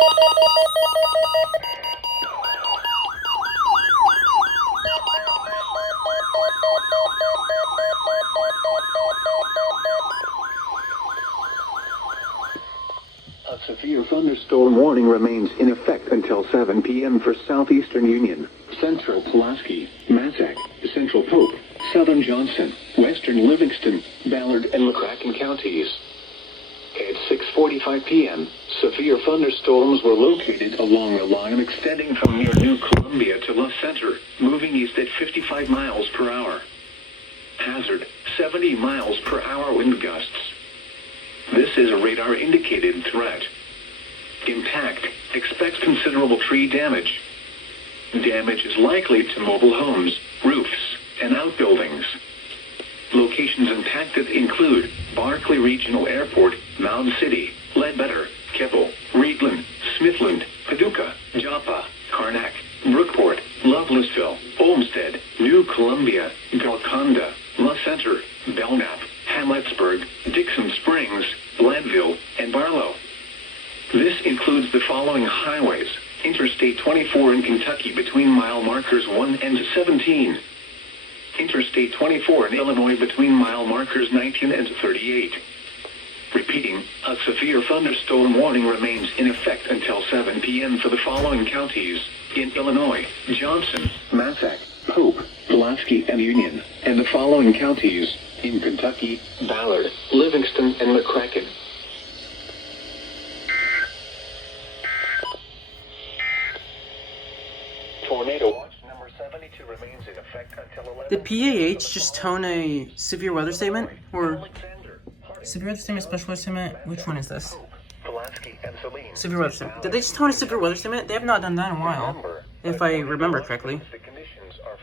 A severe thunderstorm warning remains in effect until 7 p.m. for southeastern Union, central Pulaski, Mazak, central Pope, southern Johnson, western Livingston, Ballard, and McCracken counties. At 6:45 p.m., severe thunderstorms were located along the line extending from near New Columbia to La Center, moving east at 55 miles per hour. Hazard, 70 miles per hour wind gusts. This is a radar-indicated threat. Impact, expect considerable tree damage. Damage is likely to mobile homes, roofs, and outbuildings. Locations impacted include Barkley Regional Airport, Mound City, Ledbetter, Keppel, Reedland, Smithland, Paducah, Joppa, Karnak, Brookport, Lovelessville, Olmsted, New Columbia, Golconda, La Center, Belknap, Hamletsburg, Dixon Springs, Glenville, and Barlow. This includes the following highways: Interstate 24 in Kentucky between mile markers 1 and 17. Interstate 24 in Illinois between mile markers 19 and 38. Repeating, a severe thunderstorm warning remains in effect until 7 p.m. for the following counties: in Illinois, Johnson, Mazak, Pope, Pulaski, and Union, and the following counties: in Kentucky, Ballard, Livingston, and McCracken. Tornado watch number 72 remains in effect until 11. Did PAH just tone a severe weather statement? Or severe weather statement, special weather statement? Which one is this? Severe weather statement. Did they just tone a severe weather statement? They have not done that in a while, if I remember correctly. The conditions are